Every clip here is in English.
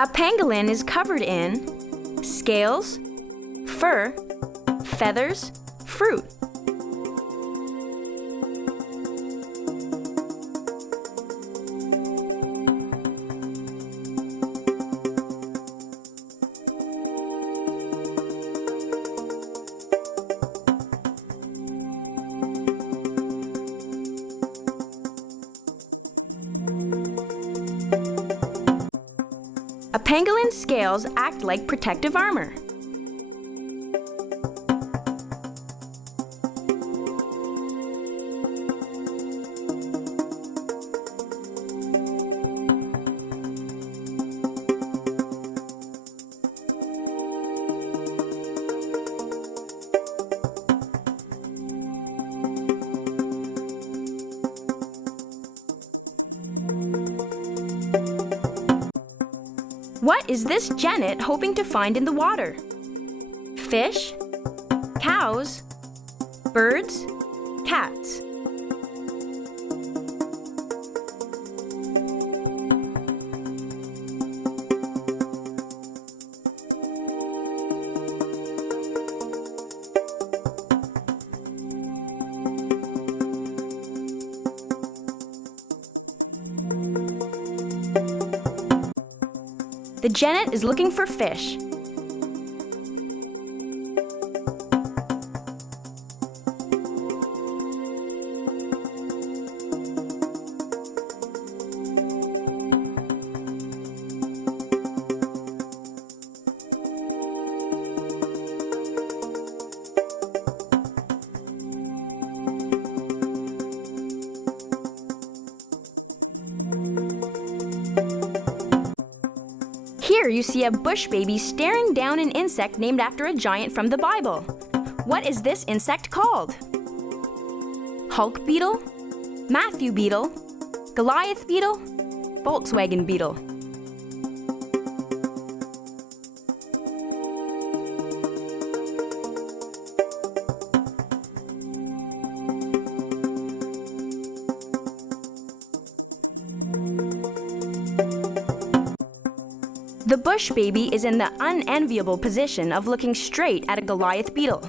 A pangolin is covered in scales, fur, feathers, fruit. A pangolin's scales act like protective armor. What is this genet hoping to find in the water? Fish, cows, birds, cats. The genet is looking for fish. Here you see a bush baby staring down an insect named after a giant from the Bible. What is this insect called? Hulk beetle, Matthew beetle, Goliath beetle, Volkswagen beetle. The bush baby is in the unenviable position of looking straight at a Goliath beetle.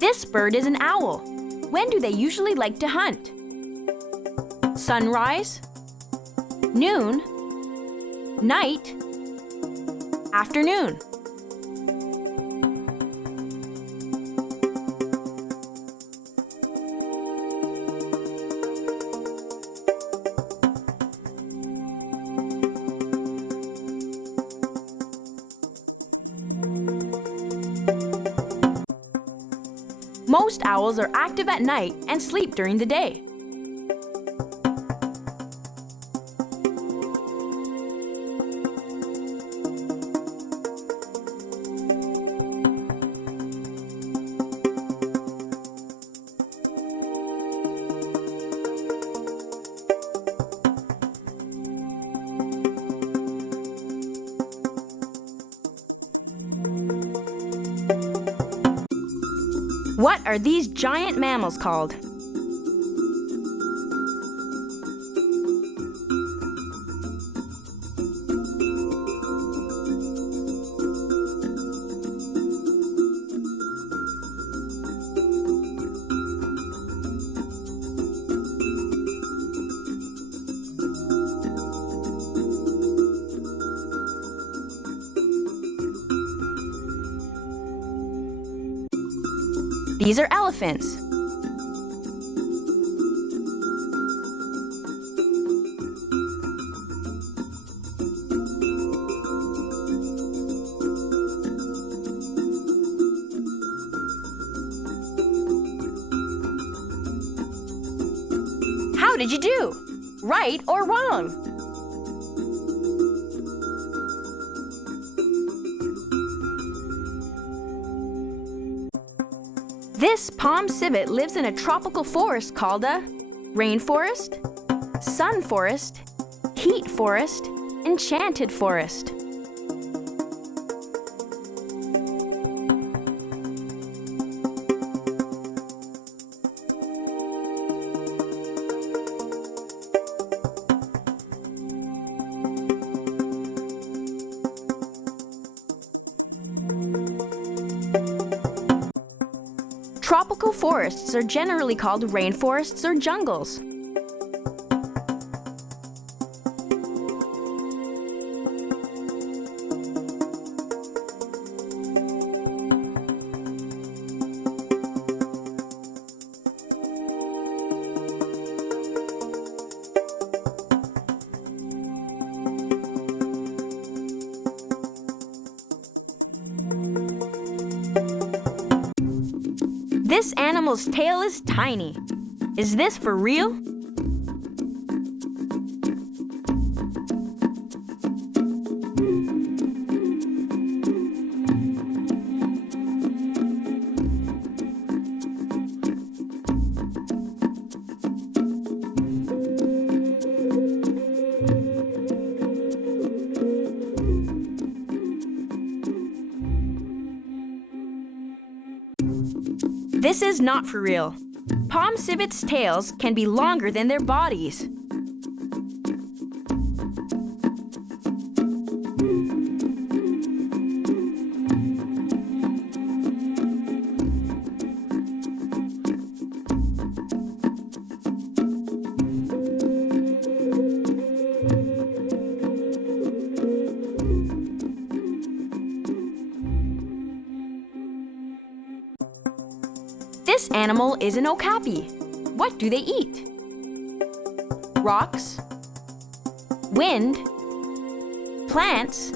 This bird is an owl. When do they usually like to hunt? Sunrise, noon, night, afternoon. Most owls are active at night and sleep during the day. What are these giant mammals called? These are elephants. How did you do? Right or wrong? This palm civet lives in a tropical forest called a rainforest, sun forest, heat forest, enchanted forest. Tropical forests are generally called rainforests or jungles. This animal's tail is tiny. Is this for real? This is not for real. Palm civets' tails can be longer than their bodies. This animal is an okapi. What do they eat? Rocks, wind, plants,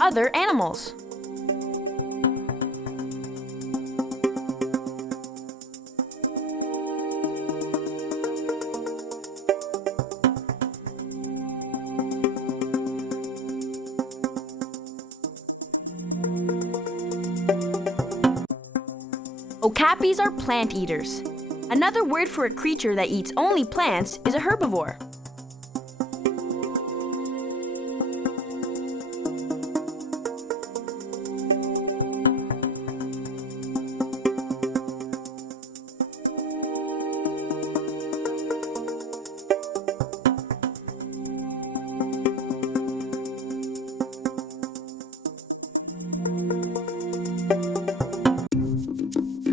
other animals. Okapis are plant eaters. Another word for a creature that eats only plants is a herbivore.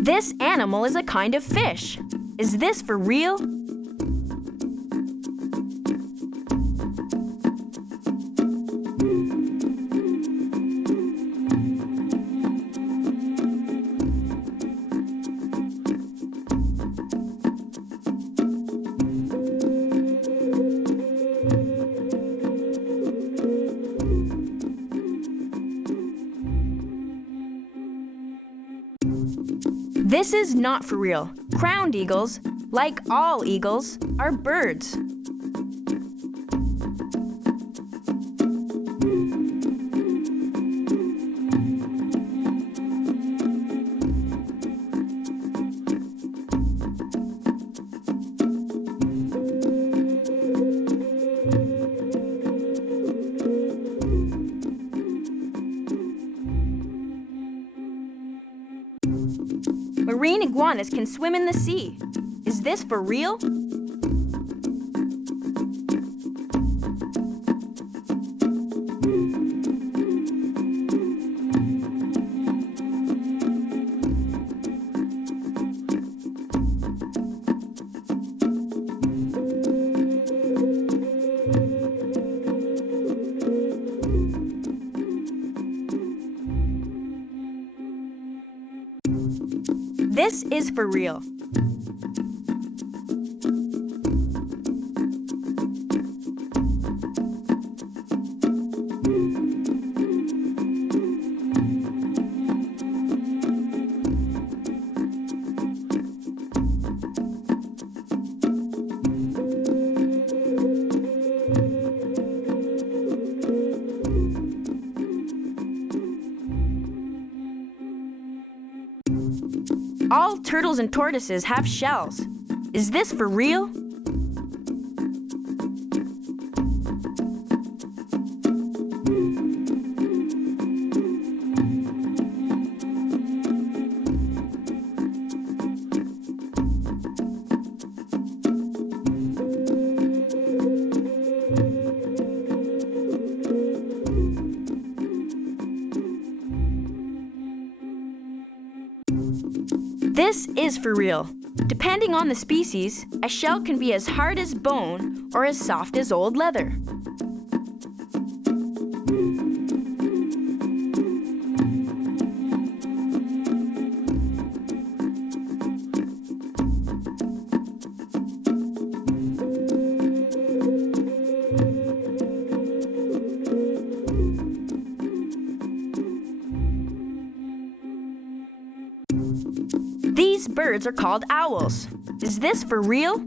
This animal is a kind of fish. Is this for real? This is not for real. Crowned eagles, like all eagles, are birds. Marine iguanas can swim in the sea. Is this for real? This is for real. All turtles and tortoises have shells. Is this for real? This is for real. Depending on the species, a shell can be as hard as bone or as soft as old leather. These birds are called owls. Is this for real?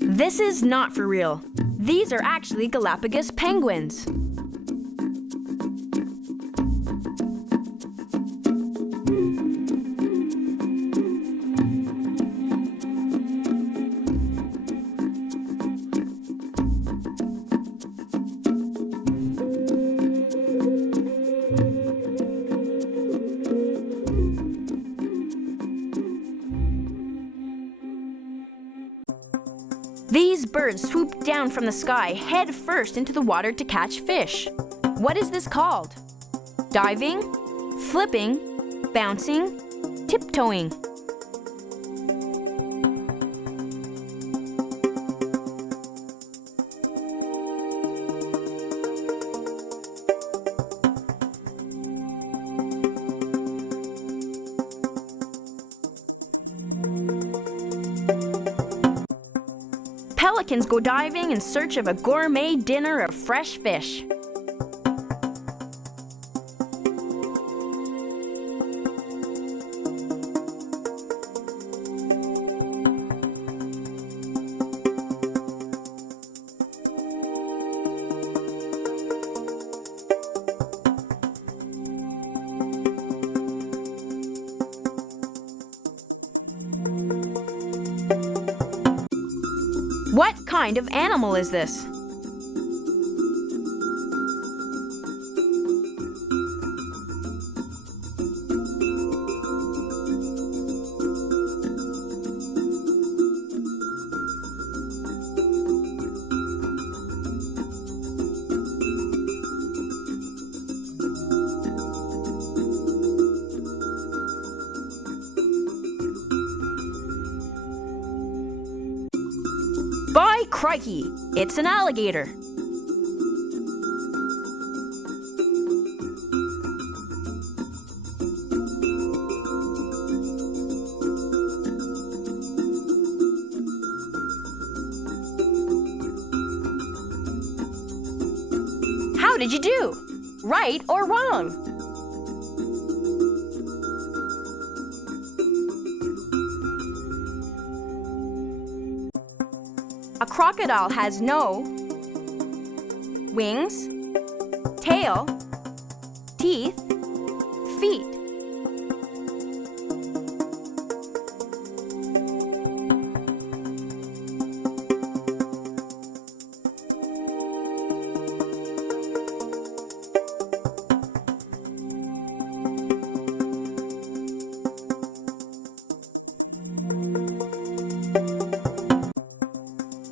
This is not for real. These are actually Galapagos penguins. These birds swoop down from the sky head first into the water to catch fish. What is this called? Diving, flipping, bouncing, tiptoeing. Pelicans go diving in search of a gourmet dinner of fresh fish. What kind of animal is this? By crikey, it's an alligator. How did you do? Right or wrong? A crocodile has no wings, tail, teeth, feet.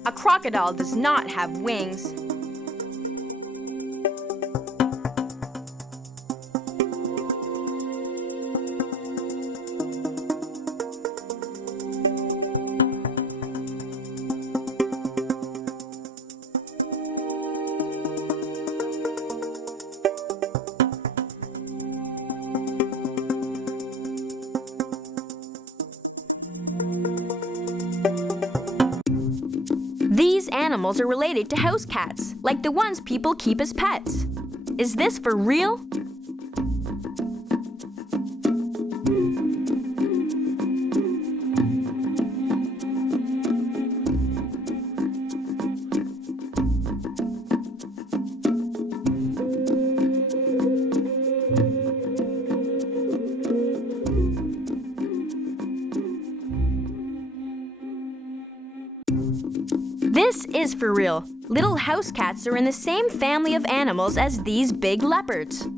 A crocodile does not have wings. animals are related to house cats, like the ones people keep as pets. Is this for real? This is for real. Little house cats are in the same family of animals as these big leopards.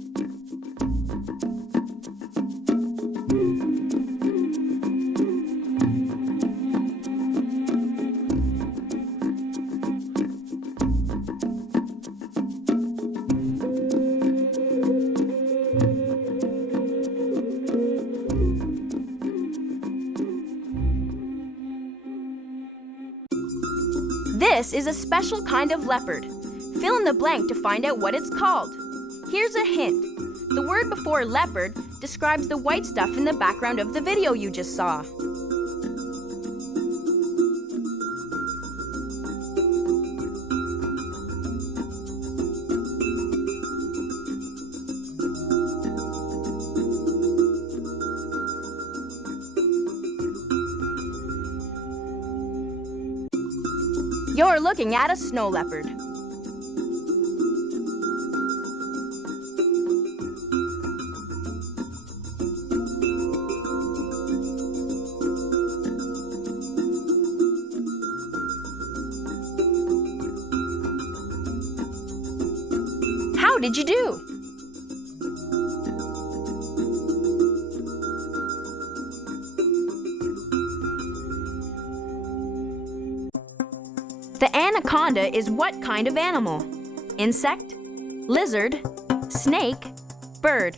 This is a special kind of leopard. Fill in the blank to find out what it's called. Here's a hint. The word before leopard describes the white stuff in the background of the video you just saw. You're looking at a snow leopard. How did you do? The anaconda is what kind of animal? Insect, lizard, snake, bird.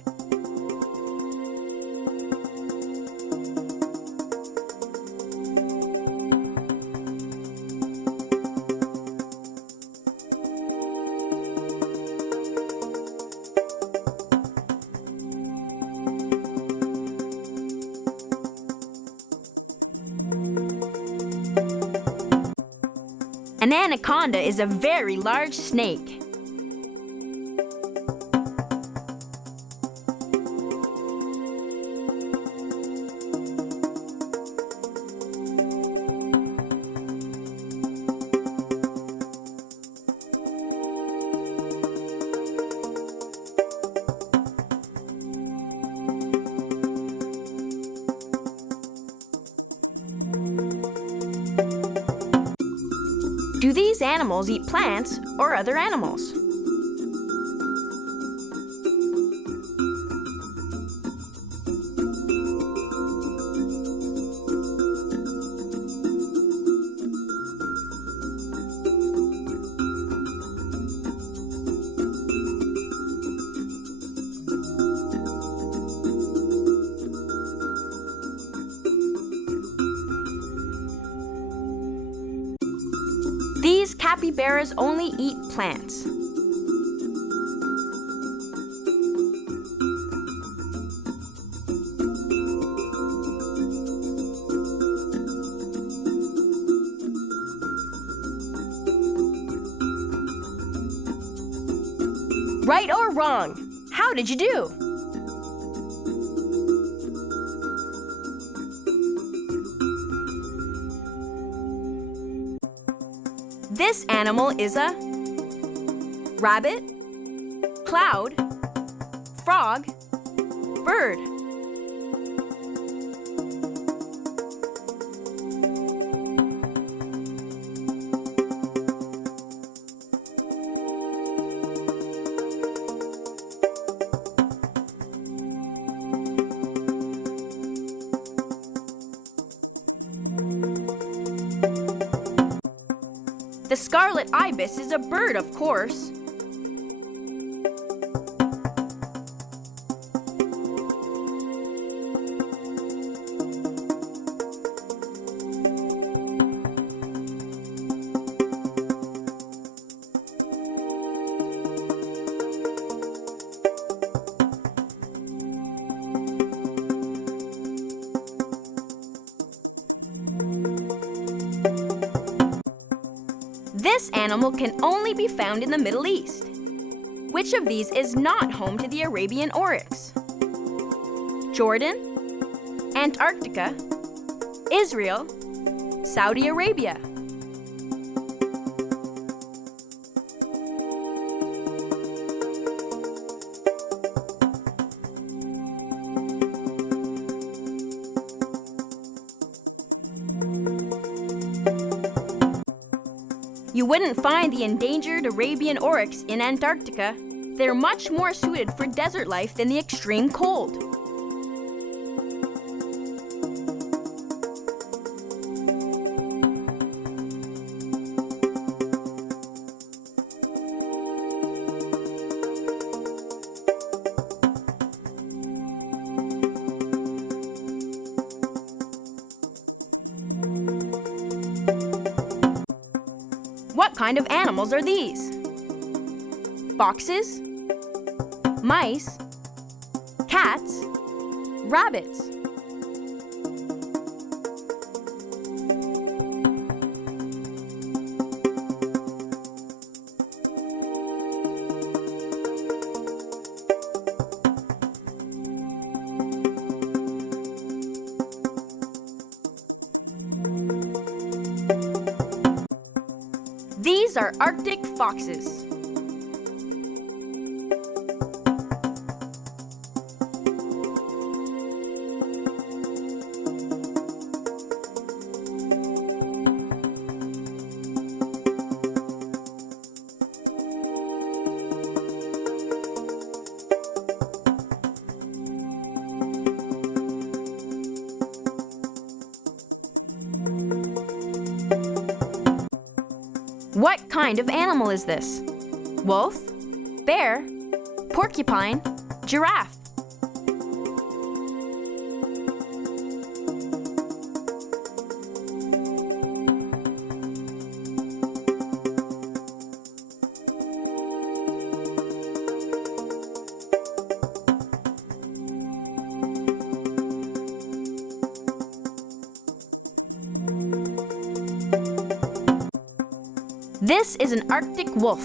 An anaconda is a very large snake. Do these animals eat plants or other animals? These capybaras only eat plants. Right or wrong? How did you do? This animal is a rabbit, cloud, frog, bird. The scarlet ibis is a bird, of course. This animal can only be found in the Middle East. Which of these is not home to the Arabian oryx? Jordan, Antarctica, Israel, Saudi Arabia. You wouldn't find the endangered Arabian oryx in Antarctica. They're much more suited for desert life than the extreme cold. What kind of animals are these? Foxes? Mice? Cats? Rabbits? These are Arctic foxes. What kind of animal is this? Wolf? Bear? Porcupine? Giraffe? This is an Arctic wolf.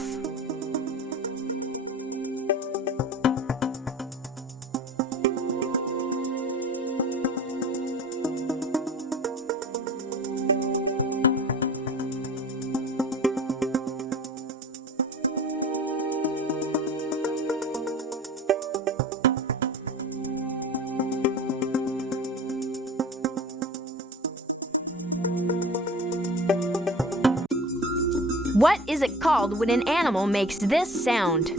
What is it called when an animal makes this sound?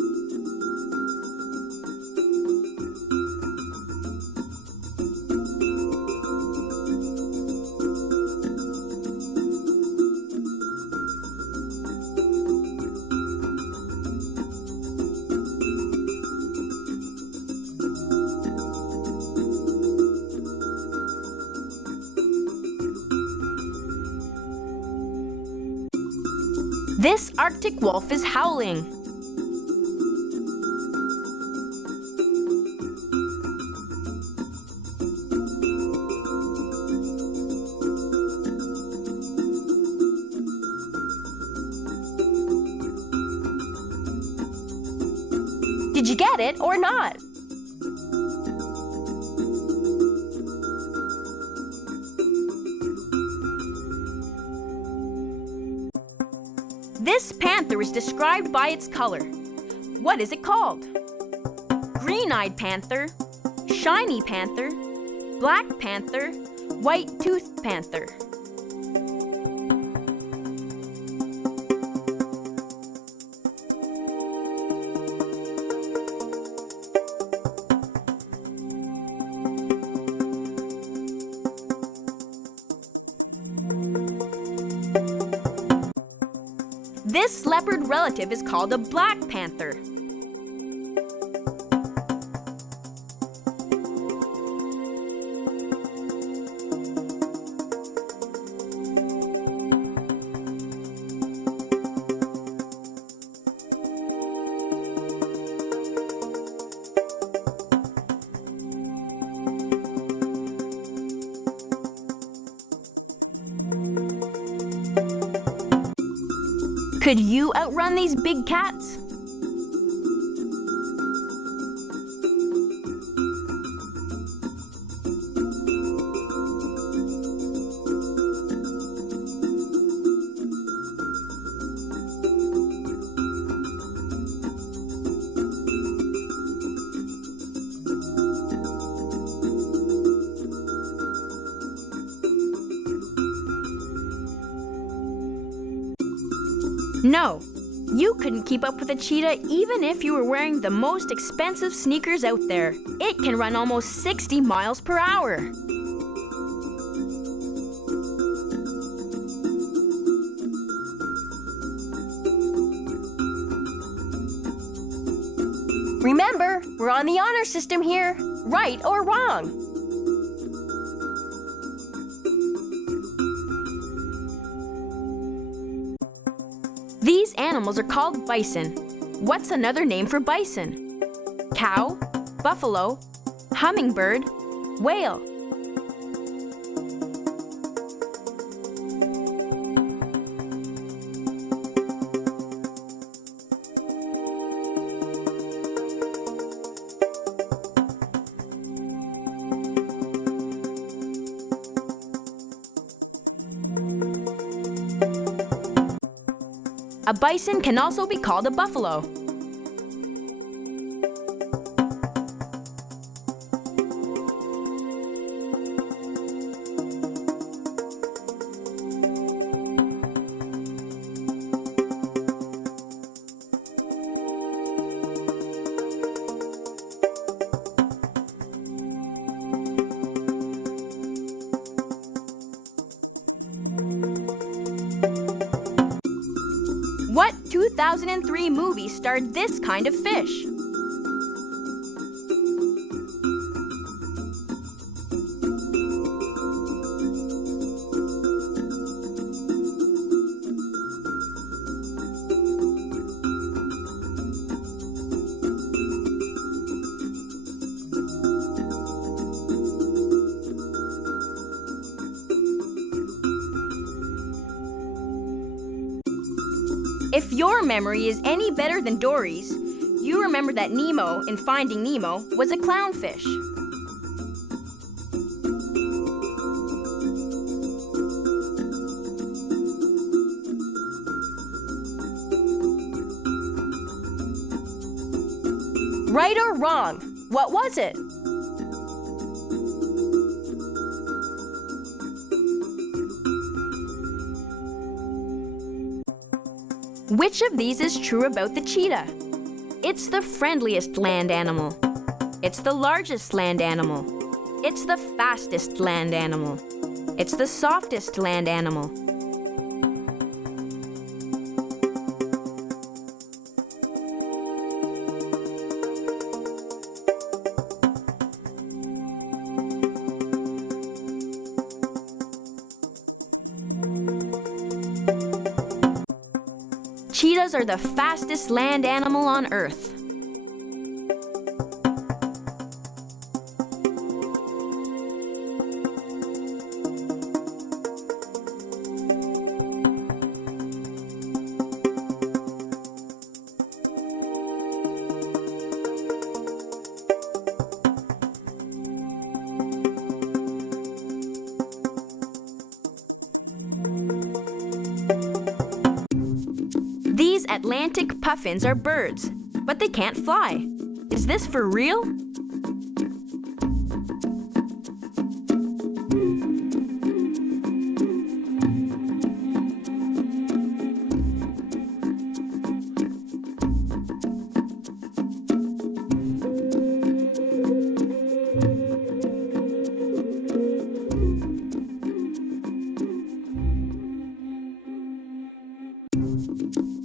This Arctic wolf is howling. Did you get it or not? This panther is described by its color. What is it called? Green-eyed panther, shiny panther, black panther, white-toothed panther. This leopard relative is called a black panther. Could you outrun these big cats? No, you couldn't keep up with a cheetah even if you were wearing the most expensive sneakers out there. It can run almost 60 miles per hour. Remember, we're on the honor system here, right or wrong. These animals are called bison. What's another name for bison? Cow, buffalo, hummingbird, whale. A bison can also be called a buffalo. What 2003 movie starred this kind of fish? If your memory is any better than Dory's, you remember that Nemo in Finding Nemo was a clownfish. Right or wrong? What was it? Which of these is true about the cheetah? It's the friendliest land animal. It's the largest land animal. It's the fastest land animal. It's the softest land animal. Cheetahs are the fastest land animal on Earth. These Atlantic puffins are birds, but they can't fly. Is this for real?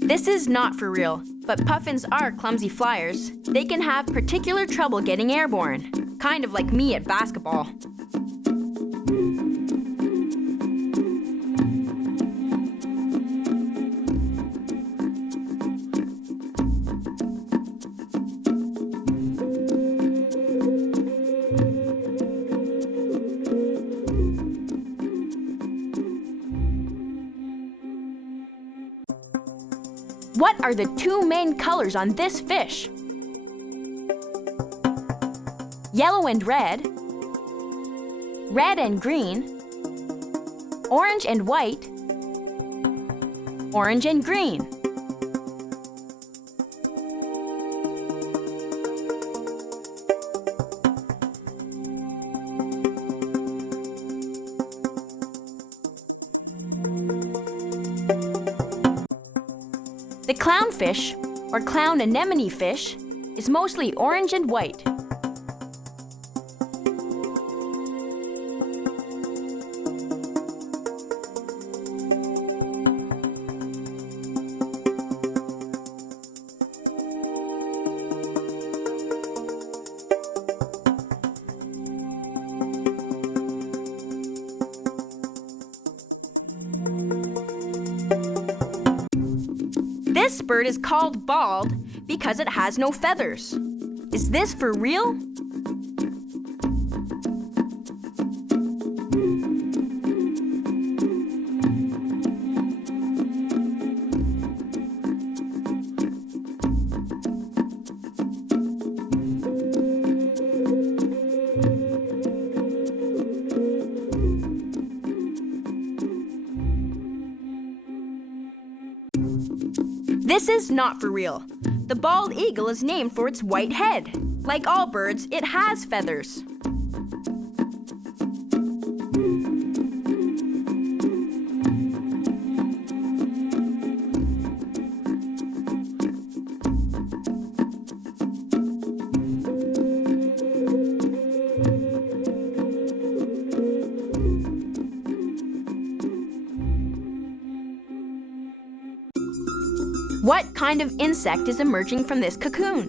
This is not for real, but puffins are clumsy flyers. They can have particular trouble getting airborne, kind of like me at basketball. What are the two main colors on this fish? Yellow and red, red and green, orange and white, orange and green. The clownfish, or clown anemone fish, is mostly orange and white. This bird is called bald because it has no feathers. Is this for real? This is not for real. The bald eagle is named for its white head. Like all birds, it has feathers. What kind of insect is emerging from this cocoon?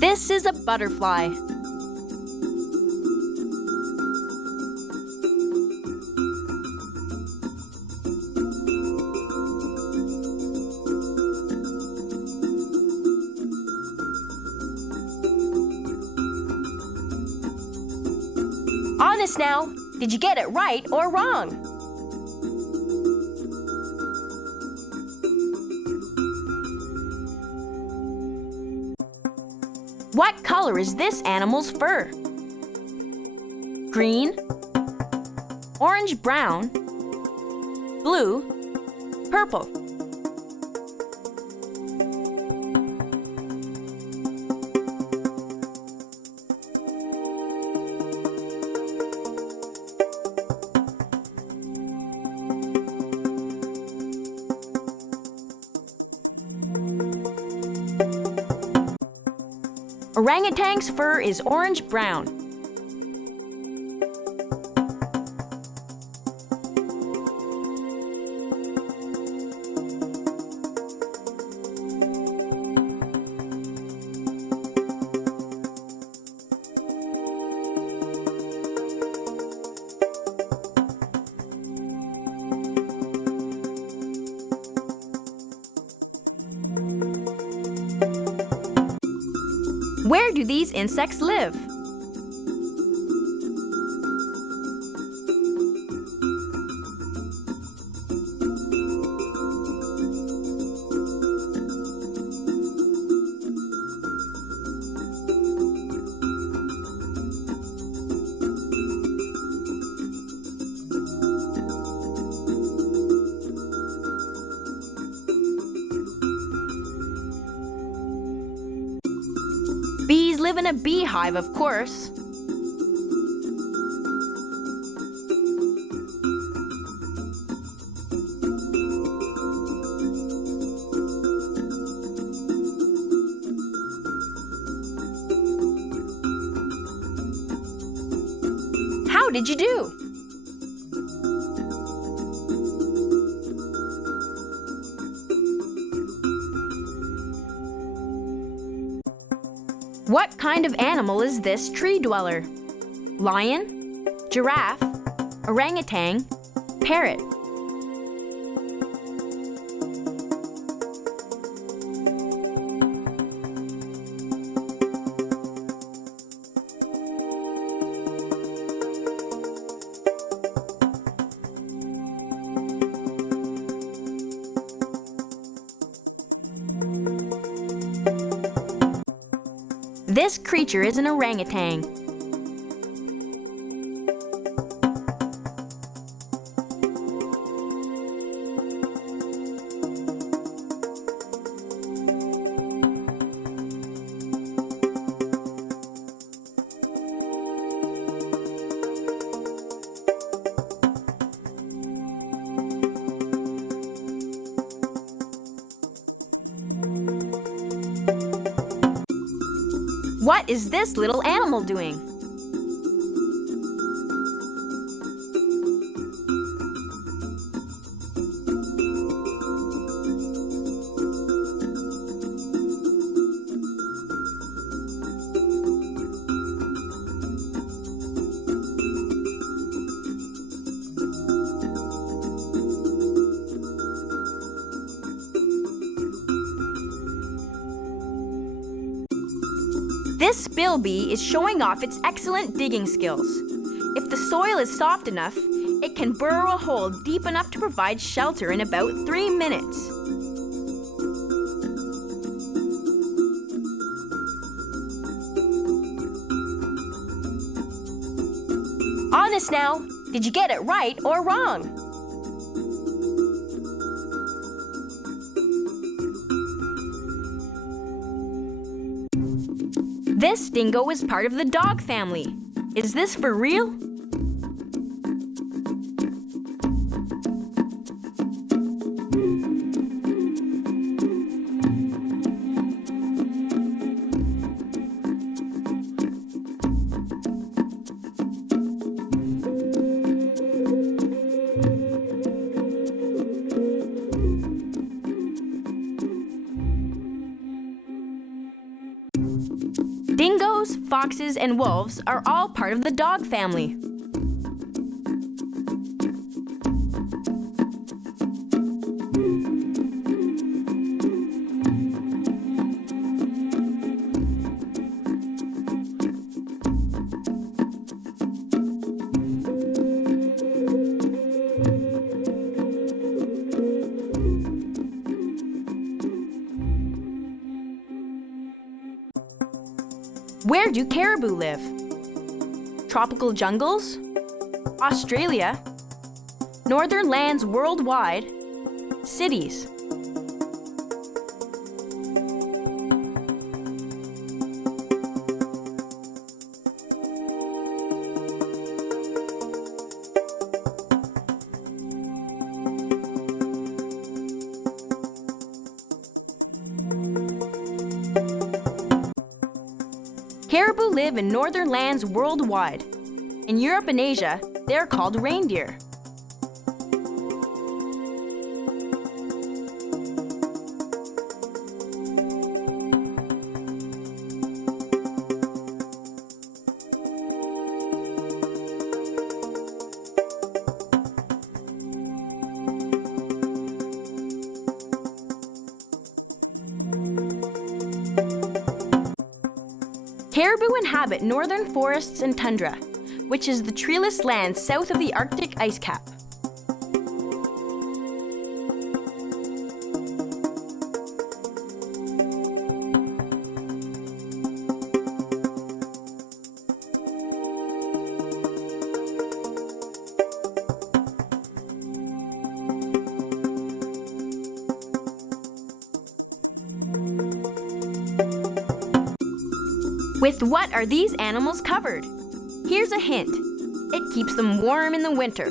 This is a butterfly. Honest now, did you get it right or wrong? What color is this animal's fur? Green, orange-brown, blue, purple. Orangutan's fur is orange-brown. Where do these insects live? Bees live in a beehive, of course. How did you do? What kind of animal is this tree dweller? Lion, giraffe, orangutan, parrot. This creature is an orangutan. What is this little animal doing? This bilby is showing off its excellent digging skills. If the soil is soft enough, it can burrow a hole deep enough to provide shelter in about 3 minutes. Honest now, did you get it right or wrong? This dingo is part of the dog family. Is this for real? Dingoes, foxes, and wolves are all part of the dog family. Where do caribou live? Tropical jungles? Australia? Northern lands worldwide? Cities? Caribou live in northern lands worldwide. In Europe and Asia, they are called reindeer. Caribou inhabit northern forests and tundra, which is the treeless land south of the Arctic ice cap. With what are these animals covered? Here's a hint. It keeps them warm in the winter.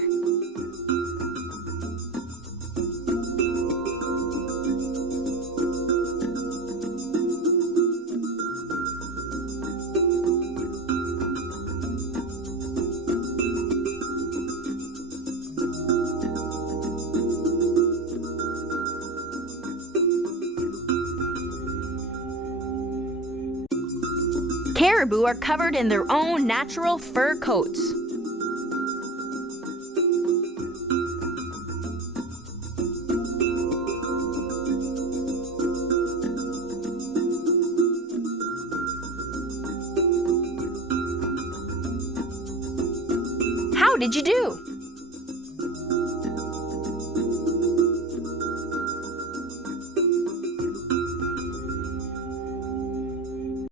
Caribou are covered in their own natural fur coats. How did you do?